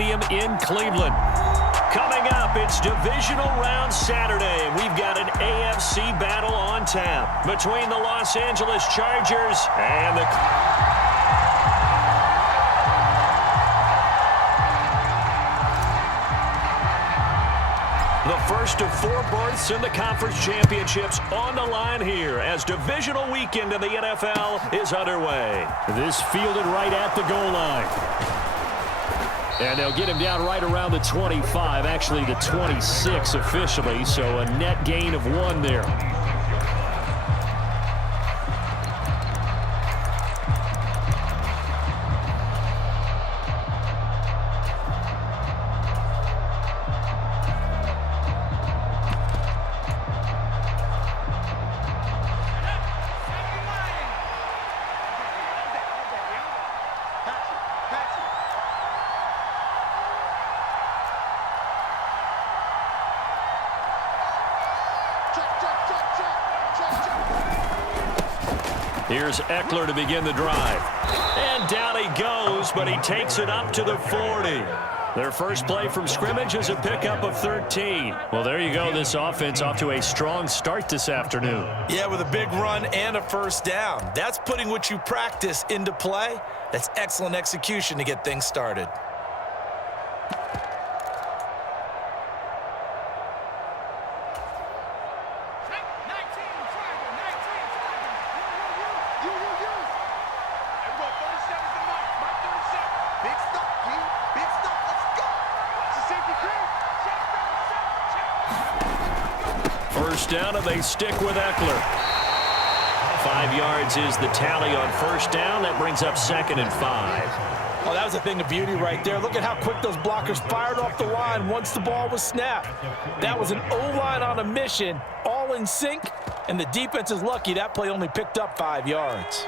in Cleveland. Coming up, it's divisional round Saturday, and we've got an AFC battle on tap between the Los Angeles Chargers and the... The first of 4 berths in the conference championships on the line here as divisional weekend in the NFL is underway. This fielded right at the goal line. And they'll get him down right around the 25, actually the 26 officially, so a net gain of 1 there. Here's Eckler to begin the drive. And down he goes, but he takes it up to the 40. Their first play from scrimmage is a pickup of 13. Well, there you go. This offense off to a strong start this afternoon. Yeah, with a big run and a first down. That's putting what you practice into play. That's excellent execution to get things started. First down, and they stick with Eckler. 5 yards is the tally on first down. That brings up 2nd and 5. Oh, that was a thing of beauty right there. Look at how quick those blockers fired off the line once the ball was snapped. That was an O-line on a mission, all in sync, and the defense is lucky that play only picked up 5 yards.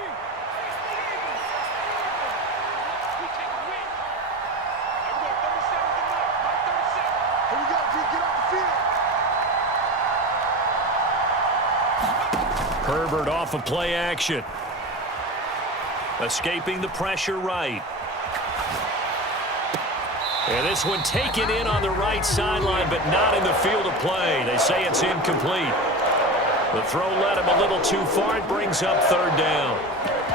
Herbert off of play action. Escaping the pressure right. And this one taken in on the right sideline, but not in the field of play. They say it's incomplete. The throw led him a little too far. It brings up 3rd down.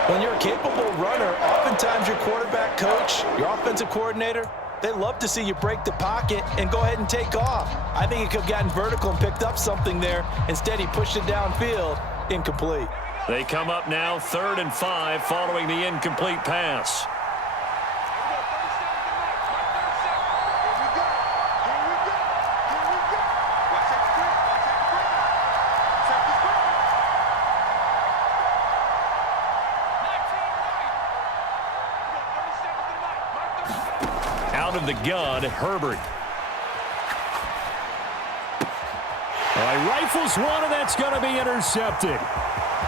When you're a capable runner, oftentimes your quarterback coach, your offensive coordinator, they love to see you break the pocket and go ahead and take off. I think he could have gotten vertical and picked up something there. Instead, he pushed it downfield. Incomplete. They come up now 3rd and 5 following the incomplete pass. Out of the gun, Herbert. All right, rifles one, and that's going to be intercepted.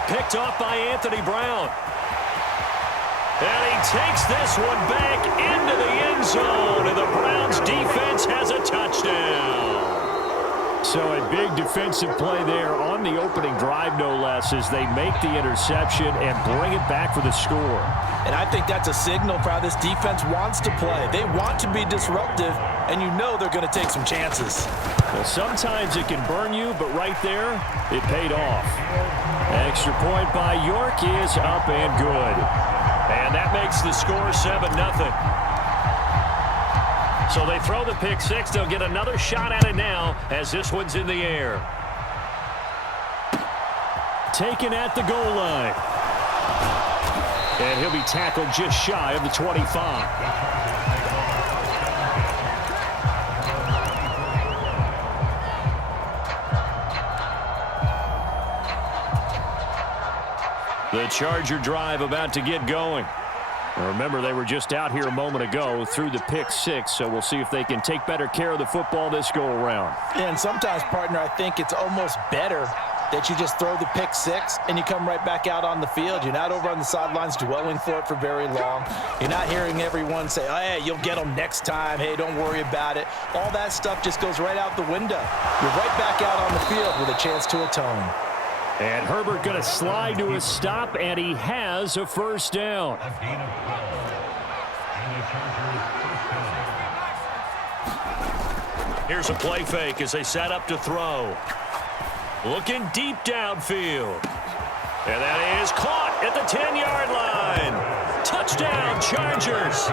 Picked off by Anthony Brown. And he takes this one back into the end zone, and the Browns defense has a touchdown. So a big defensive play there on the opening drive, no less, as they make the interception and bring it back for the score. And I think that's a signal for how this defense wants to play. They want to be disruptive, and you know they're going to take some chances. Well, sometimes it can burn you, but right there, it paid off. Extra point by York is up and good. And that makes the score 7-0. So they throw the pick six. They'll get another shot at it now as this one's in the air. Taken at the goal line. And he'll be tackled just shy of the 25. The Charger drive about to get going. Remember, they were just out here a moment ago through the pick six, so we'll see if they can take better care of the football this go-around. And sometimes, partner, I think it's almost better that you just throw the pick six and you come right back out on the field. You're not over on the sidelines dwelling for it for very long. You're not hearing everyone say, oh, hey, you'll get them next time. Hey, don't worry about it. All that stuff just goes right out the window. You're right back out on the field with a chance to atone. And Herbert going to slide to a stop, and he has a first down. Here's a play fake as they set up to throw. Looking deep downfield. And that is caught at the 10-yard line. Touchdown, Chargers.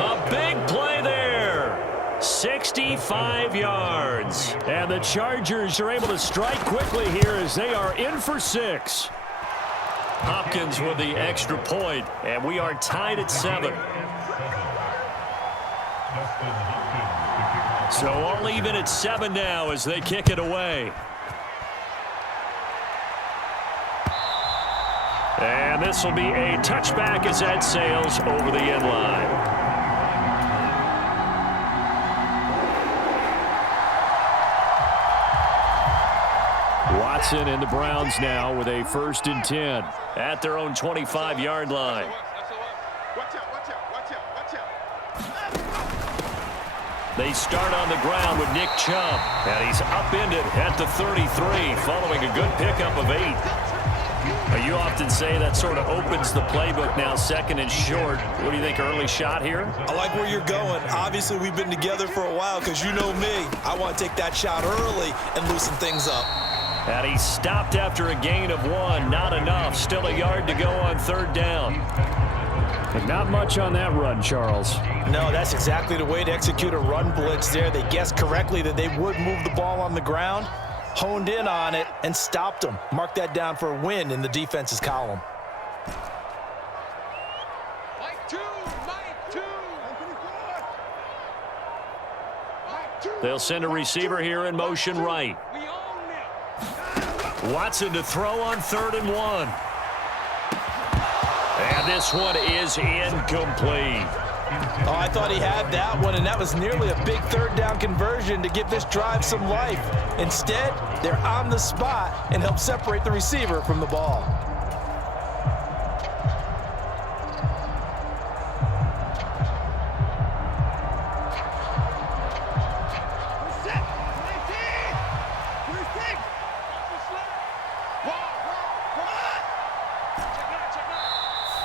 A big play there. 65 yards. And the Chargers are able to strike quickly here as they are in for 6. Hopkins with the extra point, and we are tied at 7. So all even at 7 now as they kick it away. And this will be a touchback as that sails over the end line. Watson and the Browns now with a 1st and 10 at their own 25-yard line. They start on the ground with Nick Chubb, and he's upended at the 33 following a good pickup of 8. You often say that sort of opens the playbook now, 2nd and short. What do you think, early shot here? I like where you're going. Obviously, we've been together for a while because you know me. I want to take that shot early and loosen things up. And he stopped after a gain of 1. Not enough. Still a yard to go on 3rd down. But not much on that run, Charles. No, that's exactly the way to execute a run blitz there. They guessed correctly that they would move the ball on the ground, honed in on it, and stopped them. Mark that down for a win in the defense's column. They'll send a receiver here in motion right. Watson to throw on 3rd and 1. And this one is incomplete. Oh, I thought he had that one, and that was nearly a big 3rd down conversion to give this drive some life. Instead, they're on the spot and help separate the receiver from the ball.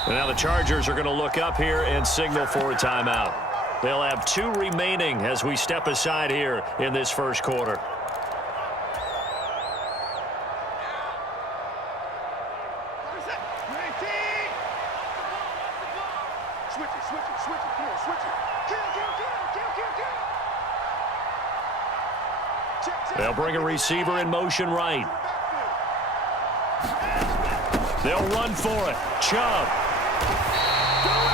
And now the Chargers are going to look up here and signal for a timeout. They'll have 2 remaining as we step aside here in this 1st quarter. They'll bring a receiver in motion right. They'll run for it. Chubb.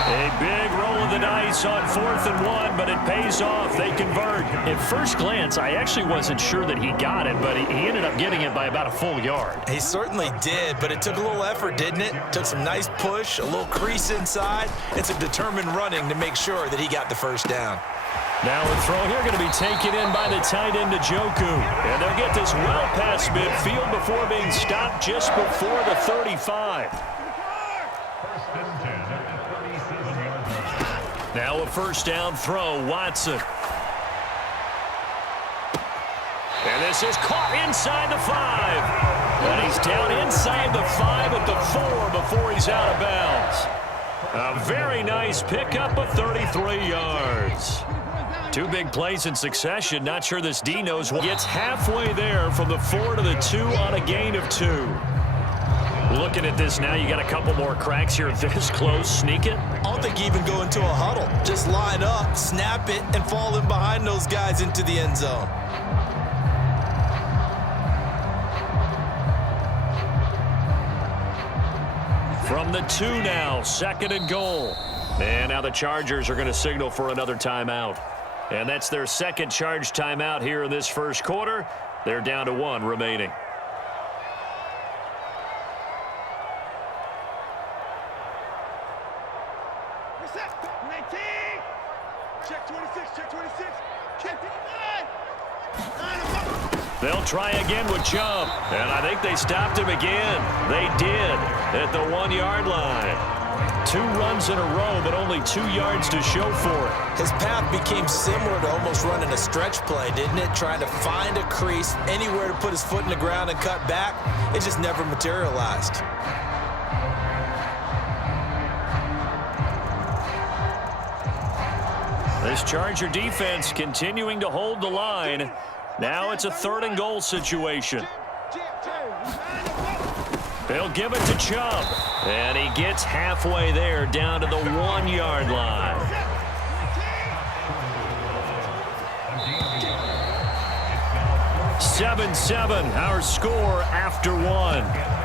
A big roll of the dice on 4th and 1, but it pays off. They convert. At first glance, I actually wasn't sure that he got it, but he ended up getting it by about a full yard. He certainly did, but it took a little effort, didn't it? Took some nice push, a little crease inside, and some determined running to make sure that he got the 1st down. Now a throw here going to be taken in by the tight end, Njoku. And they'll get this well past midfield before being stopped just before the 35. Now a 1st down throw, Watson. And this is caught inside the 5. And he's down inside the 5 at the 4 before he's out of bounds. A very nice pickup of 33 yards. 2 big plays in succession. Not sure this D knows what. Gets halfway there from the 4 to the 2 on a gain of 2. Looking at this now, you got a couple more cracks here this close. Sneak it. I don't think you even go into a huddle. Just line up, snap it, and fall in behind those guys into the end zone. From the 2 now, 2nd and goal. And now the Chargers are going to signal for another timeout. And that's their 2nd charge timeout here in this 1st quarter. They're down to 1 remaining. They'll try again with Chubb. And I think they stopped him again. They did at the 1-yard line. 2 runs in a row, but only 2 yards to show for it. His path became similar to almost running a stretch play, didn't it? Trying to find a crease, anywhere to put his foot in the ground and cut back. It just never materialized. This Charger defense continuing to hold the line. Now it's a 3rd and goal situation. They'll give it to Chubb. And he gets halfway there down to the 1-yard line. Seven, our score after 1.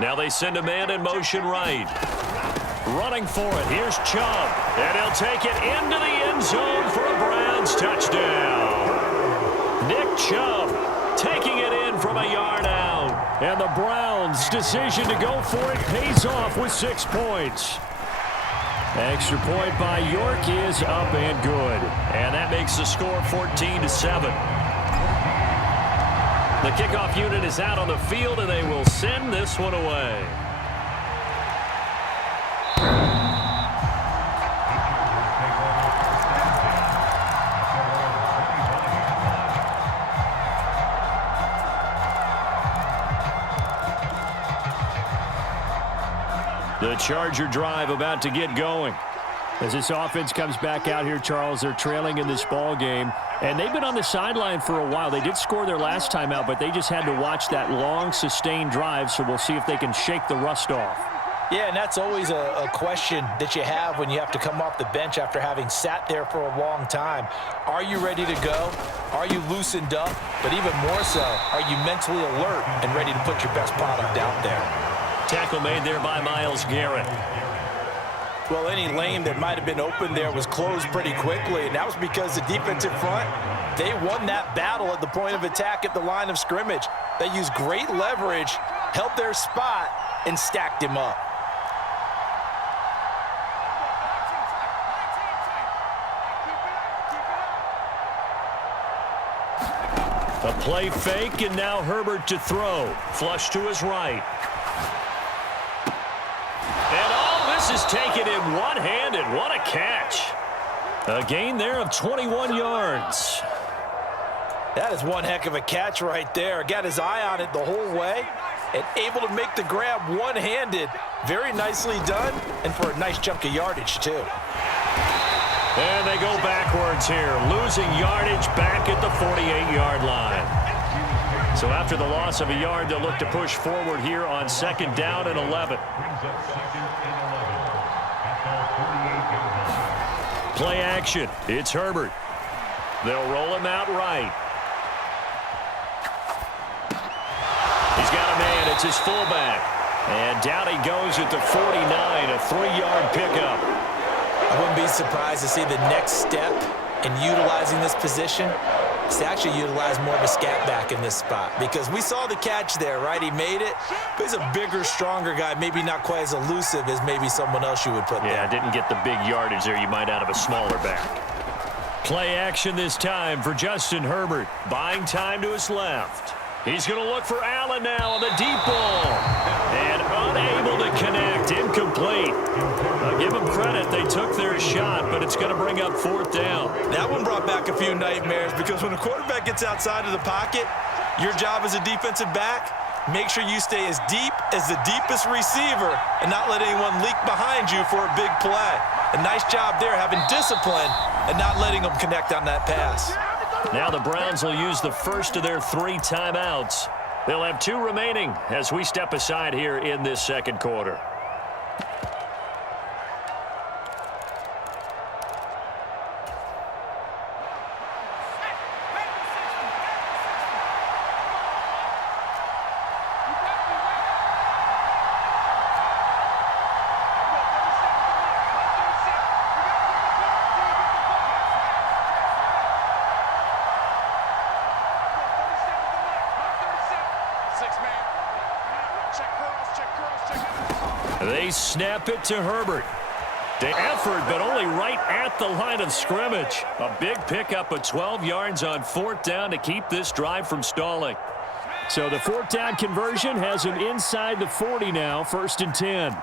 Now they send a man in motion right. Running for it. Here's Chubb. And he'll take it into the end zone for a Browns touchdown. Nick Chubb taking it in from a yard out. And the Browns' decision to go for it pays off with 6 points. Extra point by York is up and good. And that makes the score 14-7. The kickoff unit is out on the field, and they will send this one away. The Charger drive about to get going. As this offense comes back out here, Charles, they're trailing in this ball game. And they've been on the sideline for a while. They did score their last time out, but they just had to watch that long, sustained drive, so we'll see if they can shake the rust off. Yeah, and that's always a question that you have when you have to come off the bench after having sat there for a long time. Are you ready to go? Are you loosened up? But even more so, are you mentally alert and ready to put your best product out there? Tackle made there by Myles Garrett. Well, any lane that might have been open there was closed pretty quickly, and that was because the defensive front, they won that battle at the point of attack at the line of scrimmage. They used great leverage, held their spot, and stacked him up. A play fake, and now Herbert to throw. Flush to his right. And all this is taken in one-handed. What a catch. A gain there of 21 yards. That is one heck of a catch right there. Got his eye on it the whole way and able to make the grab one-handed. Very nicely done, and for a nice chunk of yardage, too. And they go backwards here, losing yardage back at the 48-yard line. So after the loss of a yard, they'll look to push forward here on 2nd down and 11. Play action. It's Herbert. They'll roll him out right. He's got a man. It's his fullback. And down he goes at the 49, a 3-yard pickup. I wouldn't be surprised to see the next step in utilizing this position is to actually utilize more of a scat back in this spot, because we saw the catch there, right? He made it, but he's a bigger, stronger guy, maybe not quite as elusive as maybe someone else you would put there. Yeah, didn't get the big yardage there you might out of a smaller back. Play action this time for Justin Herbert. Buying time to his left. He's going to look for Allen now on the deep ball. And unable to connect. Incomplete. I'll give them credit. They took their shot, but it's going to bring up 4th down. That one brought back a few nightmares, because when a quarterback gets outside of the pocket, your job as a defensive back, make sure you stay as deep as the deepest receiver and not let anyone leak behind you for a big play. A nice job there, having discipline and not letting them connect on that pass. Now the Browns will use the first of their 3 timeouts. They'll have 2 remaining as we step aside here in this 2nd quarter. They snap it to Herbert. The effort, but only right at the line of scrimmage. A big pickup of 12 yards on 4th down to keep this drive from stalling. So the 4th down conversion has him inside the 40 now, 1st and 10.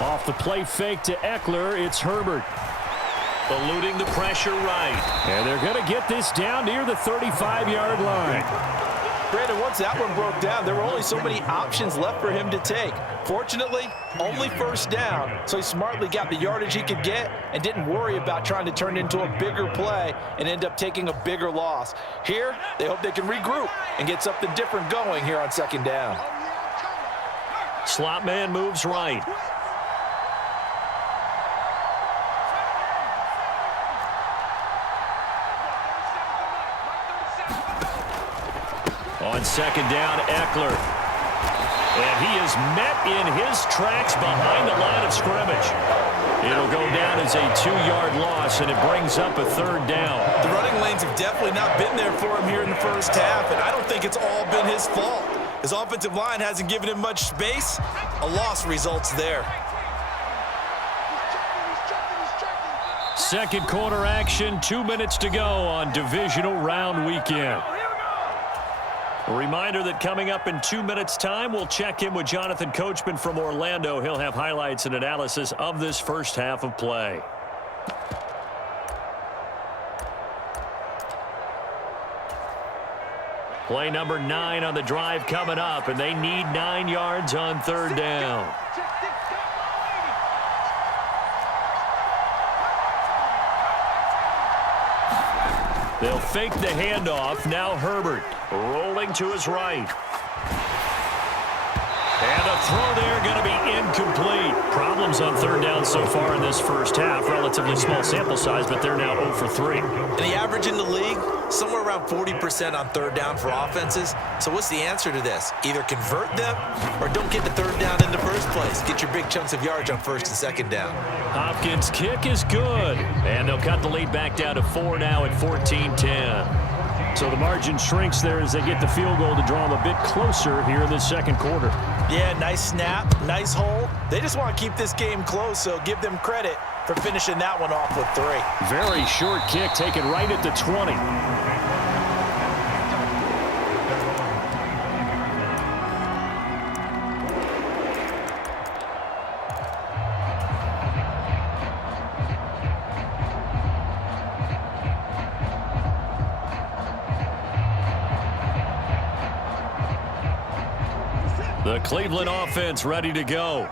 Off the play fake to Eckler, it's Herbert. Eluding the pressure right. And they're going to get this down near the 35-yard line. Brandon, once that one broke down, there were only so many options left for him to take. Fortunately, only first down, so he smartly got the yardage he could get and didn't worry about trying to turn it into a bigger play and end up taking a bigger loss. Here, they hope they can regroup and get something different going here on second down. Slot man moves right. On second down, Eckler. And he is met in his tracks behind the line of scrimmage. It'll go down as a 2-yard loss, and it brings up a third down. The running lanes have definitely not been there for him here in the first half, and I don't think it's all been his fault. His offensive line hasn't given him much space. A loss results there. Second quarter action, 2 minutes to go on divisional round weekend. A reminder that coming up in 2 minutes' time, we'll check in with Jonathan Coachman from Orlando. He'll have highlights and analysis of this first half of play. Play number 9 on the drive coming up, and they need 9 yards on third down. They'll fake the handoff. Now Herbert rolling to his right. And a throw there going to be incomplete. Problems on third down so far in this first half. Relatively small sample size, but they're now 0 for 3. And the average in the league, somewhere around 40% on third down for offenses. So what's the answer to this? Either convert them or don't get the third down in the first place. Get your big chunks of yards on first and second down. Hopkins' kick is good. And they'll cut the lead back down to 4 now at 14-10. So the margin shrinks there as they get the field goal to draw them a bit closer here in the second quarter. Yeah, nice snap, nice hole. They just want to keep this game close, so give them credit for finishing that one off with 3. Very short kick taken right at the 20. The Cleveland offense ready to go.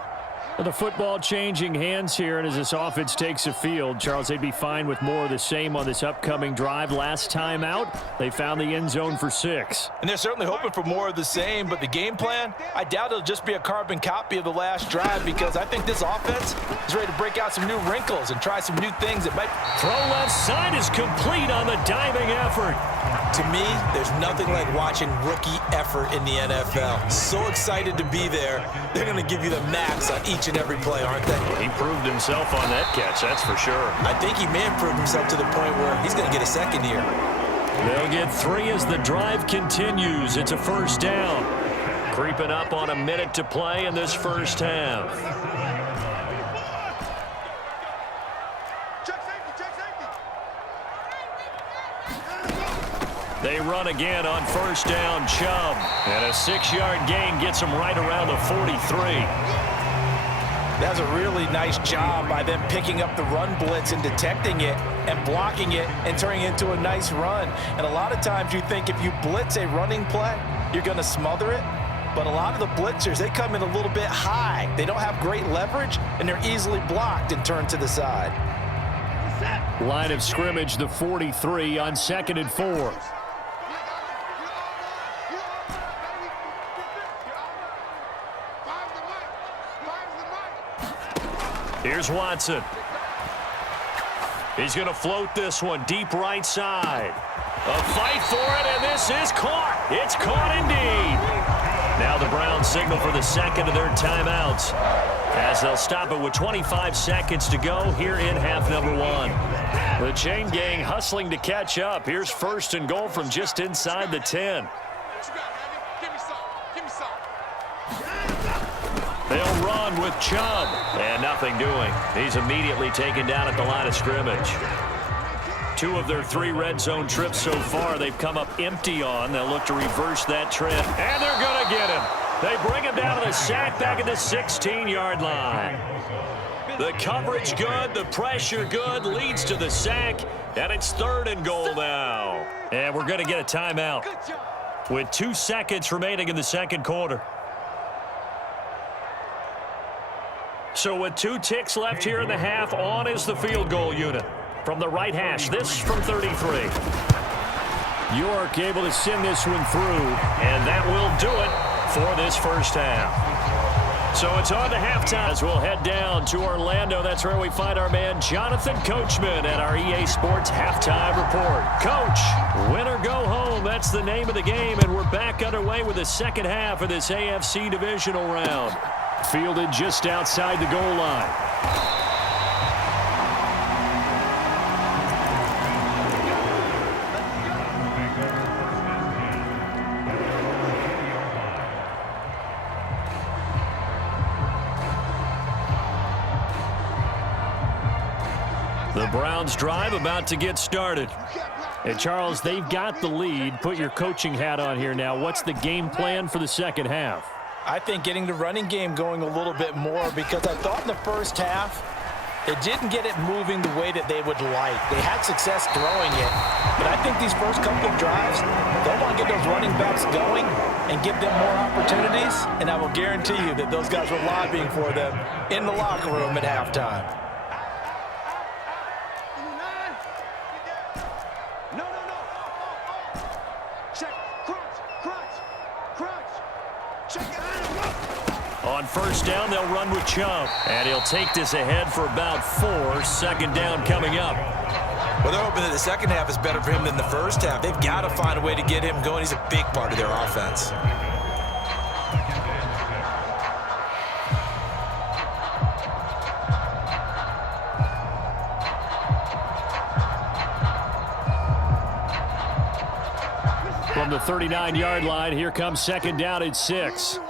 The football changing hands here, and as this offense takes the field, Charles, they'd be fine with more of the same on this upcoming drive. Last time out, they found the end zone for 6. And they're certainly hoping for more of the same, but the game plan, I doubt it'll just be a carbon copy of the last drive, because I think this offense is ready to break out some new wrinkles and try some new things that might... Throw left side is complete on the diving effort. To me, there's nothing like watching rookie effort in the NFL. So excited to be there. They're going to give you the max on each and every play, aren't they? He proved himself on that catch, that's for sure. I think he may have proved himself to the point where he's going to get a second here. They'll get 3 as the drive continues. It's a first down. Creeping up on a minute to play in this first half. They run again on first down, Chubb. And a 6-yard gain gets them right around the 43. That's a really nice job by them picking up the run blitz and detecting it and blocking it and turning it into a nice run. And a lot of times you think if you blitz a running play, you're going to smother it. But a lot of the blitzers, they come in a little bit high. They don't have great leverage, and they're easily blocked and turned to the side. Line of scrimmage, the 43 on 2nd and 4. Here's Watson. He's going to float this one deep right side. A fight for it, and this is caught. It's caught indeed. Now the Browns signal for the second of their timeouts as they'll stop it with 25 seconds to go here in half number 1. The chain gang hustling to catch up. Here's first and goal from just inside the 10. They'll run with Chubb, and nothing doing. He's immediately taken down at the line of scrimmage. 2 of their 3 red zone trips so far, they've come up empty on. They'll look to reverse that trend, and they're going to get him. They bring him down to the sack back at the 16-yard line. The coverage good, the pressure good, leads to the sack, and it's 3rd and goal now. And we're going to get a timeout with 2 seconds remaining in the second quarter. So with 2 ticks left here in the half, on is the field goal unit. From the right hash, this from 33. York able to send this one through, and that will do it for this first half. So it's on to halftime as we'll head down to Orlando. That's where we find our man Jonathan Coachman at our EA Sports Halftime Report. Coach, win or go home. That's the name of the game, and we're back underway with the second half of this AFC divisional round. Fielded just outside the goal line. The Browns drive about to get started. And Charles, they've got the lead. Put your coaching hat on here now. What's the game plan for the second half? I think getting the running game going a little bit more, because I thought in the first half it didn't get it moving the way that they would like. They had success throwing it, but I think these first couple of drives, they'll want to get those running backs going and give them more opportunities, and I will guarantee you that those guys were lobbying for them in the locker room at halftime. On first down, they'll run with Chubb. And he'll take this ahead for about 4. Second down coming up. Well, they're hoping that the second half is better for him than the first half. They've got to find a way to get him going. He's a big part of their offense. From the 39-yard line, here comes second down at 6.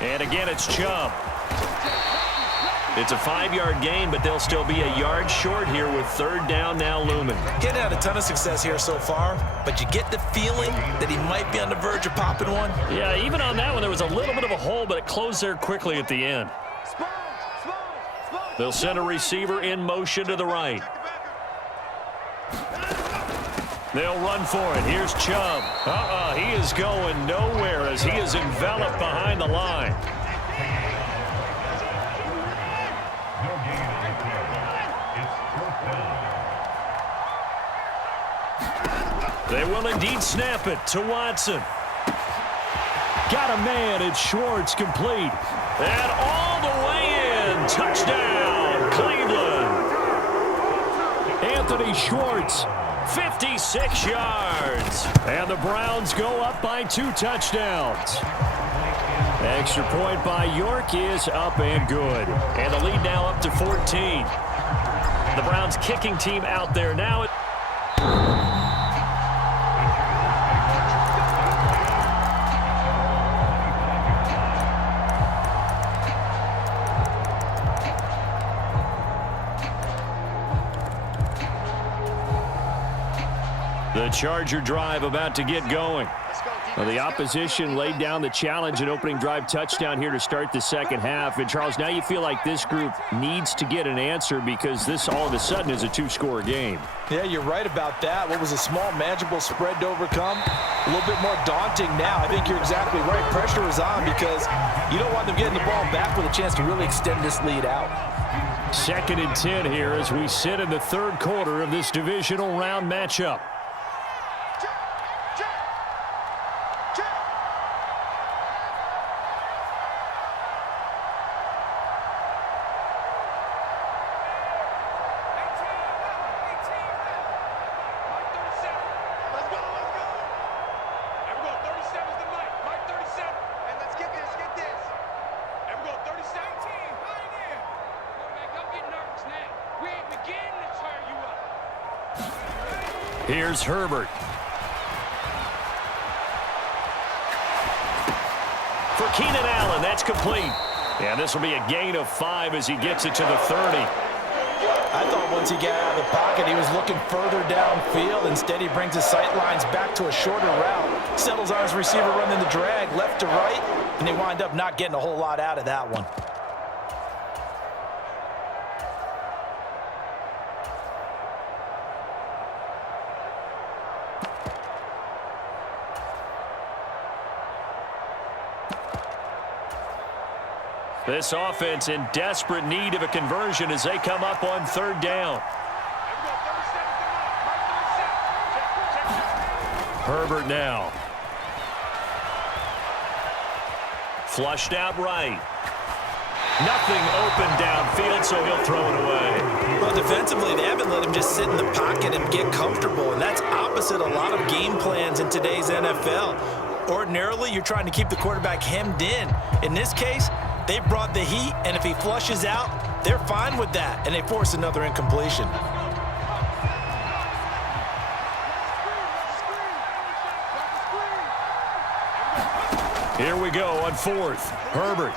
And again, it's Chubb. It's a 5-yard gain, but they'll still be a yard short here with third down now looming. Getting had a ton of success here so far, but you get the feeling that he might be on the verge of popping one. Yeah, even on that one, there was a little bit of a hole, but it closed there quickly at the end. They'll send a receiver in motion to the right. They'll run for it. Here's Chubb. He is going nowhere as he is enveloped behind the line. They will indeed snap it to Watson. Got a man, it's Schwartz, complete. And all the way in. Touchdown, Cleveland. Anthony Schwartz. 56 yards. And the Browns go up by 2 touchdowns. Extra point by York is up and good. And the lead now up to 14. The Browns kicking team out there now. The Charger drive about to get going. Well, the opposition laid down the challenge and opening drive touchdown here to start the second half. And, Charles, now you feel like this group needs to get an answer because this all of a sudden is a 2-score game. Yeah, you're right about that. What was a small, manageable spread to overcome, a little bit more daunting now. I think you're exactly right. Pressure is on because you don't want them getting the ball back with a chance to really extend this lead out. 2nd and 10 here as we sit in the third quarter of this divisional round matchup. Here's Herbert. For Keenan Allen, that's complete. And this will be a gain of 5 as he gets it to the 30. I thought once he got out of the pocket, he was looking further downfield. Instead, he brings his sight lines back to a shorter route. Settles on his receiver running the drag left to right, and they wind up not getting a whole lot out of that one. This offense in desperate need of a conversion as they come up on third down. Herbert now. Flushed out right. Nothing open downfield, so he'll throw it away. Well, defensively, they haven't let him just sit in the pocket and get comfortable, and that's opposite a lot of game plans in today's NFL. Ordinarily, you're trying to keep the quarterback hemmed in. In this case, they brought the heat, and if he flushes out, they're fine with that, and they force another incompletion. Here we go on fourth. Herbert.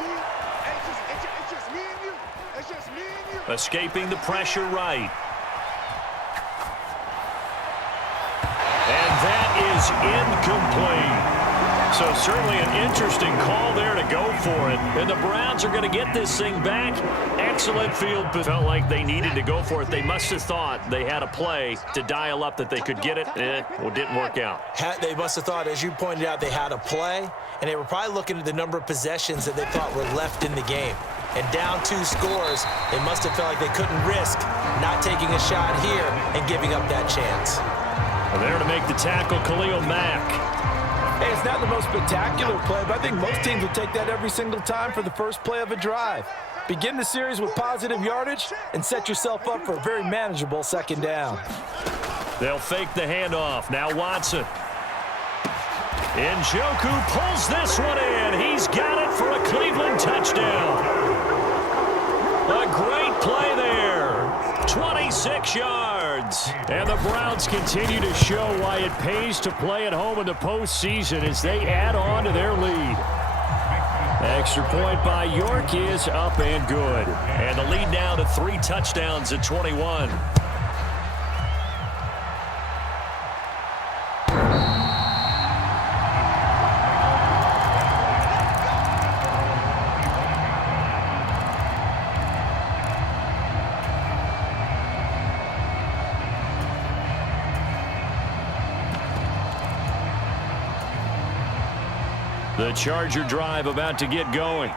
Escaping the pressure right. And that is incomplete. So certainly an interesting call there to go for it. And the Browns are going to get this thing back. Excellent field. Felt like they needed to go for it. They must have thought they had a play to dial up that they could get it. Well, it didn't work out. They must have thought, as you pointed out, they had a play. And they were probably looking at the number of possessions that they thought were left in the game. And down 2 scores, they must have felt like they couldn't risk not taking a shot here and giving up that chance. Well, there to make the tackle, Khalil Mack. Hey, it's not the most spectacular play, but I think most teams will take that every single time for the first play of a drive. Begin the series with positive yardage and set yourself up for a very manageable second down. They'll fake the handoff. Now Watson. Njoku pulls this one in. He's got it for a Cleveland touchdown. A great play there. 26 yards. And the Browns continue to show why it pays to play at home in the postseason as they add on to their lead. Extra point by York is up and good. And the lead now to 3 touchdowns at 21. The Charger drive about to get going.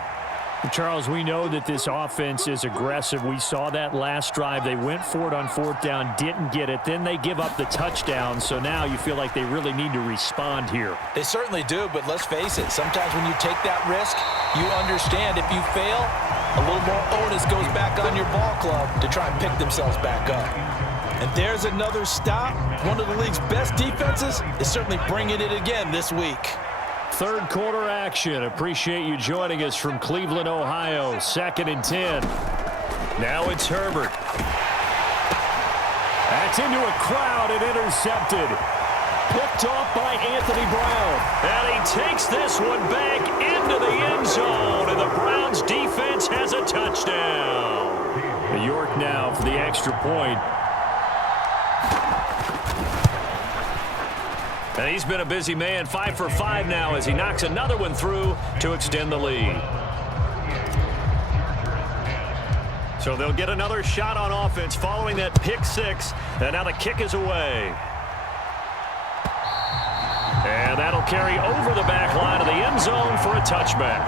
Charles, we know that this offense is aggressive. We saw that last drive. They went for it on fourth down, didn't get it. Then they give up the touchdown. So now you feel like they really need to respond here. They certainly do, but let's face it. Sometimes when you take that risk, you understand if you fail, a little more onus goes back on your ball club to try and pick themselves back up. And there's another stop. One of the league's best defenses is certainly bringing it again this week. Third quarter action. Appreciate you joining us from Cleveland, Ohio. 2nd and 10. Now it's Herbert. That's into a crowd and intercepted. Picked off by Anthony Brown. And he takes this one back into the end zone. And the Browns defense has a touchdown. York now for the extra point. And he's been a busy man, 5 for 5 now as he knocks another one through to extend the lead. So they'll get another shot on offense following that pick 6. And now the kick is away. And that'll carry over the back line of the end zone for a touchback.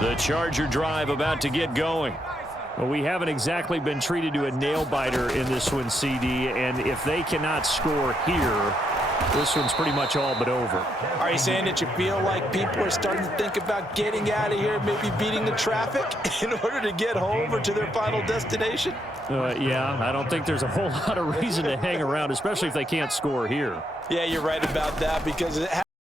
The Charger drive about to get going. Well, we haven't exactly been treated to a nail-biter in this one, CD, and if they cannot score here, this one's pretty much all but over. Are you saying that you feel like people are starting to think about getting out of here, maybe beating the traffic in order to get home or to their final destination? Yeah, I don't think there's a whole lot of reason to hang around, especially if they can't score here. Yeah, you're right about that because